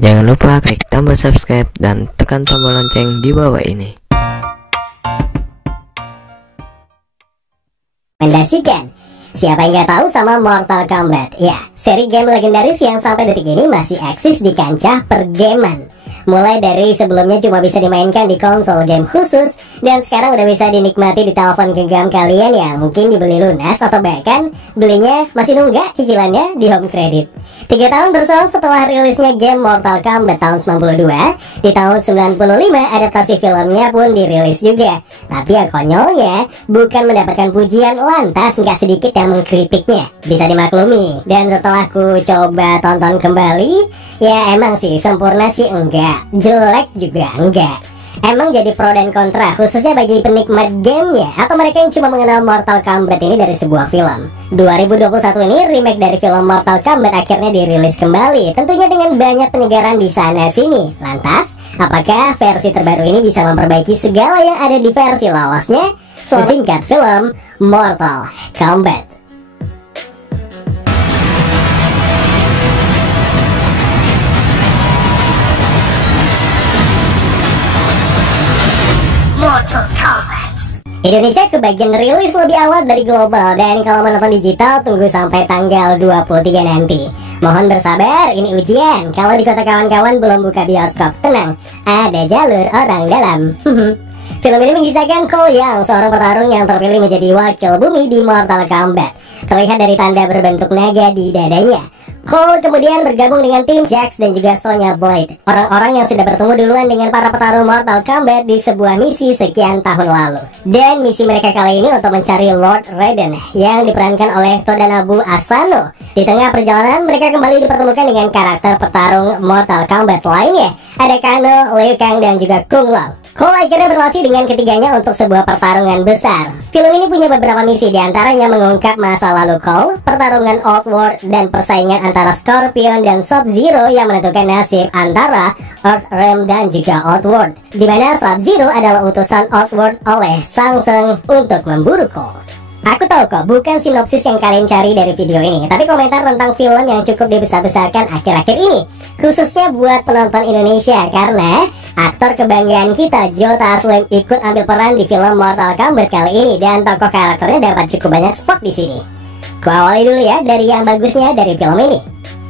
Jangan lupa klik tombol subscribe dan tekan tombol lonceng di bawah ini. Rekomendasikan. Siapa yang gak tahu sama Mortal Kombat? Ya, seri game legendaris yang sampai detik ini masih eksis di kancah pergaman. Mulai dari sebelumnya cuma bisa dimainkan di konsol game khusus, dan sekarang udah bisa dinikmati di telepon genggam kalian yang mungkin dibeli lunas atau bahkan belinya masih nunggak cicilannya di home credit. 3 tahun berselang setelah rilisnya game Mortal Kombat tahun 92, di tahun 95 adaptasi filmnya pun dirilis juga. Tapi yang konyolnya bukan mendapatkan pujian, lantas nggak sedikit yang mengkritiknya. Bisa dimaklumi. Dan setelah ku coba tonton kembali, ya emang sih sempurna sih enggak, jelek juga enggak. Emang jadi pro dan kontra, khususnya bagi penikmat gamenya atau mereka yang cuma mengenal Mortal Kombat ini dari sebuah film. 2021 ini remake dari film Mortal Kombat akhirnya dirilis kembali, tentunya dengan banyak penyegaran di sana sini. Lantas, apakah versi terbaru ini bisa memperbaiki segala yang ada di versi lawasnya? Singkat film Mortal Kombat. Mortal Kombat. Indonesia kebagian rilis lebih awal dari global, dan kalau menonton digital tunggu sampai tanggal 23 nanti. Mohon bersabar, ini ujian. Kalau di kota kawan-kawan belum buka bioskop, tenang, ada jalur orang dalam. Film ini mengisahkan Cole Young, seorang petarung yang terpilih menjadi wakil bumi di Mortal Kombat. Terlihat dari tanda berbentuk naga di dadanya. Cole kemudian bergabung dengan tim Jax dan juga Sonya Blade, orang-orang yang sudah bertemu duluan dengan para petarung Mortal Kombat di sebuah misi sekian tahun lalu. Dan misi mereka kali ini untuk mencari Lord Raiden yang diperankan oleh Todanabu Asano. Di tengah perjalanan mereka kembali dipertemukan dengan karakter petarung Mortal Kombat lainnya. Ada Kano, Liu Kang, dan juga Kung Lao. Cole akhirnya berlatih dengan ketiganya untuk sebuah pertarungan besar. Film ini punya beberapa misi, diantaranya mengungkap masa lalu Cole, pertarungan Outworld, dan persaingan antara Scorpion dan Sub-Zero yang menentukan nasib antara Earthrealm dan juga Outworld, di mana Sub-Zero adalah utusan Outworld oleh Shang Tsung untuk memburu Cole. Aku tahu kok, bukan sinopsis yang kalian cari dari video ini, tapi komentar tentang film yang cukup dibesar-besarkan akhir-akhir ini, khususnya buat penonton Indonesia, karena aktor kebanggaan kita, Joe Taslim, ikut ambil peran di film Mortal Kombat kali ini, dan tokoh karakternya dapat cukup banyak spot di sini. Ku awali dulu ya dari yang bagusnya dari film ini.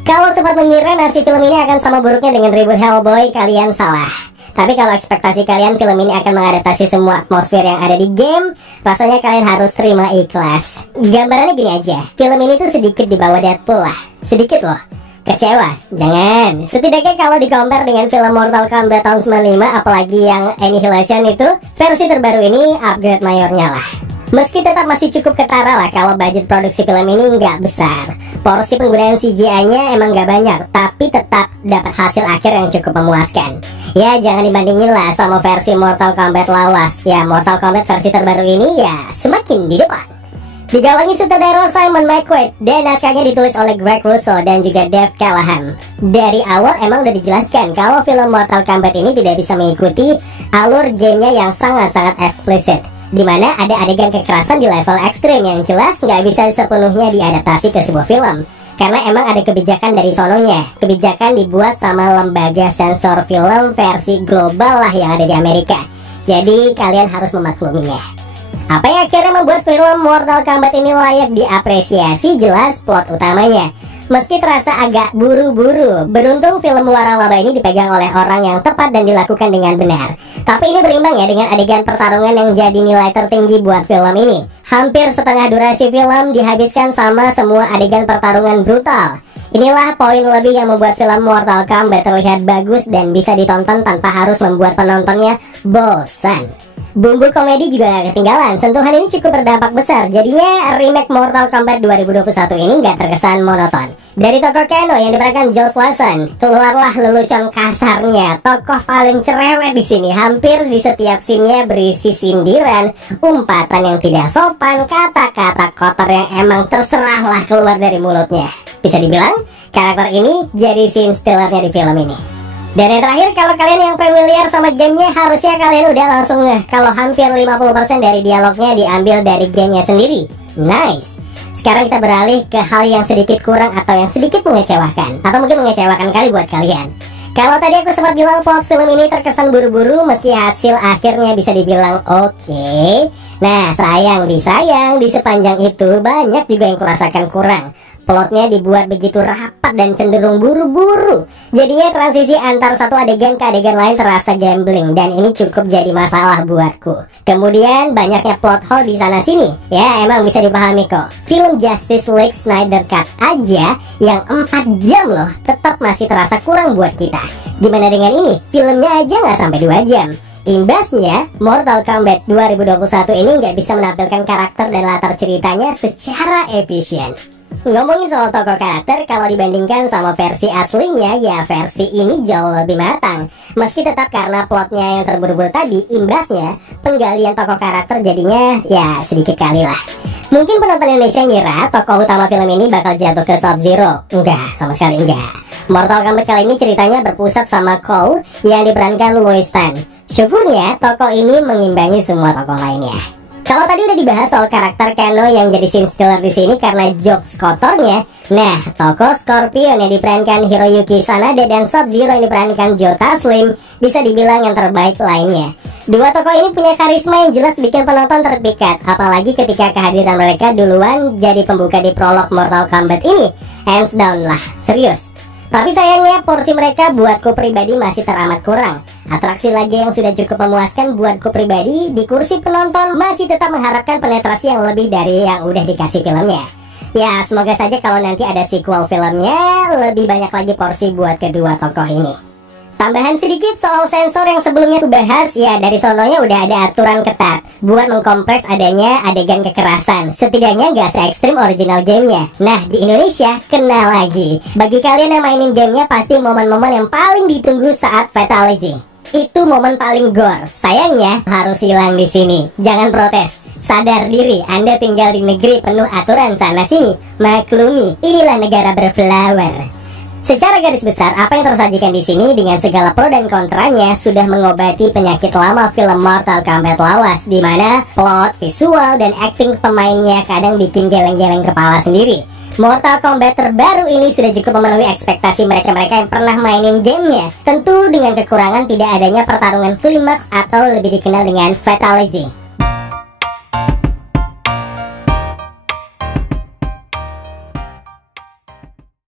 Kalau sempat mengira nasib film ini akan sama buruknya dengan reboot Hellboy, kalian salah. Tapi kalau ekspektasi kalian film ini akan mengadaptasi semua atmosfer yang ada di game, rasanya kalian harus terima ikhlas. Gambarannya gini aja, film ini tuh sedikit di bawah Deadpool lah. Sedikit loh. Kecewa? Jangan. Setidaknya kalau di-compare dengan film Mortal Kombat tahun 95, apalagi yang Annihilation itu, versi terbaru ini upgrade mayornya lah. Meski tetap masih cukup ketara lah kalau budget produksi film ini nggak besar. Porsi penggunaan CGI-nya emang nggak banyak, tapi tetap dapat hasil akhir yang cukup memuaskan. Ya jangan dibandingin lah sama versi Mortal Kombat lawas. Ya Mortal Kombat versi terbaru ini ya semakin di depan. Digawangi sutradara Simon McQuaid, dan naskahnya ditulis oleh Greg Russo dan juga Dave Callahan. Dari awal emang udah dijelaskan kalau film Mortal Kombat ini tidak bisa mengikuti alur gamenya yang sangat-sangat eksplisit, dimana ada adegan kekerasan di level ekstrim yang jelas nggak bisa sepenuhnya diadaptasi ke sebuah film. Karena emang ada kebijakan dari sononya. Kebijakan dibuat sama lembaga sensor film versi global lah yang ada di Amerika. Jadi kalian harus memakluminya. Apa yang akhirnya membuat film Mortal Kombat ini layak diapresiasi? Jelas plot utamanya. Meski terasa agak buru-buru, beruntung film waralaba ini dipegang oleh orang yang tepat dan dilakukan dengan benar. Tapi ini berimbang ya dengan adegan pertarungan yang jadi nilai tertinggi buat film ini. Hampir setengah durasi film dihabiskan sama semua adegan pertarungan brutal. Inilah poin lebih yang membuat film Mortal Kombat terlihat bagus dan bisa ditonton tanpa harus membuat penontonnya bosan. Bumbu komedi juga gak ketinggalan. Sentuhan ini cukup berdampak besar. Jadinya remake Mortal Kombat 2021 ini gak terkesan monoton. Dari tokoh Kano yang diperankan Josh Lawson, keluarlah lelucon kasarnya. Tokoh paling cerewet di sini. Hampir di setiap scene-nya berisi sindiran, umpatan yang tidak sopan, kata-kata kotor yang emang terserahlah keluar dari mulutnya. Bisa dibilang karakter ini jadi scene stealer-nya di film ini. Dan yang terakhir, kalau kalian yang familiar sama gamenya, harusnya kalian udah langsung ngeh kalau hampir 50% dari dialognya diambil dari gamenya sendiri. Nice. Sekarang kita beralih ke hal yang sedikit kurang atau yang sedikit mengecewakan, atau mungkin mengecewakan kali buat kalian. Kalau tadi aku sempat bilang plot film ini terkesan buru-buru, meski hasil akhirnya bisa dibilang oke. Nah, sayang di sepanjang itu banyak juga yang kurasakan kurang. Plotnya dibuat begitu rapat dan cenderung buru-buru. Jadinya transisi antar satu adegan ke adegan lain terasa gambling, dan ini cukup jadi masalah buatku. Kemudian banyaknya plot hole di sana sini. Ya, emang bisa dipahami kok. Film Justice League Snyder Cut aja yang 4 jam loh, tetap masih terasa kurang buat kita. Gimana dengan ini? Filmnya aja nggak sampai 2 jam. Imbasnya, Mortal Kombat 2021 ini nggak bisa menampilkan karakter dan latar ceritanya secara efisien. Ngomongin soal tokoh karakter, kalau dibandingkan sama versi aslinya, ya versi ini jauh lebih matang. Meski tetap karena plotnya yang terburu-buru tadi, imbasnya penggalian tokoh karakter jadinya ya sedikit kali lah. Mungkin penonton Indonesia ngira tokoh utama film ini bakal jatuh ke Sub-Zero. Enggak, sama sekali enggak. Mortal Kombat kali ini ceritanya berpusat sama Cole yang diperankan Louis Tan. Syukurnya tokoh ini mengimbangi semua tokoh lainnya. Kalau tadi udah dibahas soal karakter Kano yang jadi scene stealer di sini karena jokes kotornya, nah tokoh Scorpion yang diperankan Hiroyuki Sanada dan Sub-Zero yang diperankan Joe Taslim bisa dibilang yang terbaik lainnya. Dua tokoh ini punya karisma yang jelas bikin penonton terpikat, apalagi ketika kehadiran mereka duluan jadi pembuka di prolog Mortal Kombat ini. Hands down lah, serius. Tapi sayangnya porsi mereka buatku pribadi masih teramat kurang. Atraksi lagi yang sudah cukup memuaskan buatku pribadi, di kursi penonton masih tetap mengharapkan penetrasi yang lebih dari yang udah dikasih filmnya. Ya, semoga saja kalau nanti ada sequel filmnya, lebih banyak lagi porsi buat kedua tokoh ini. Tambahan sedikit soal sensor yang sebelumnya aku bahas, ya dari sononya udah ada aturan ketat buat mengkompleks adanya adegan kekerasan. Setidaknya gak se-ekstrim original gamenya. Nah, di Indonesia kena lagi. Bagi kalian yang mainin gamenya, pasti momen-momen yang paling ditunggu saat fatality. Itu momen paling gore. Sayangnya harus hilang di sini. Jangan protes. Sadar diri, Anda tinggal di negeri penuh aturan sana sini. Maklumi, inilah negara berflower. Secara garis besar, apa yang tersajikan di sini dengan segala pro dan kontranya sudah mengobati penyakit lama film Mortal Kombat lawas, di mana plot, visual, dan acting pemainnya kadang bikin geleng-geleng kepala sendiri. Mortal Kombat terbaru ini sudah cukup memenuhi ekspektasi mereka-mereka yang pernah mainin gamenya. Tentu dengan kekurangan tidak adanya pertarungan klimaks atau lebih dikenal dengan fatality.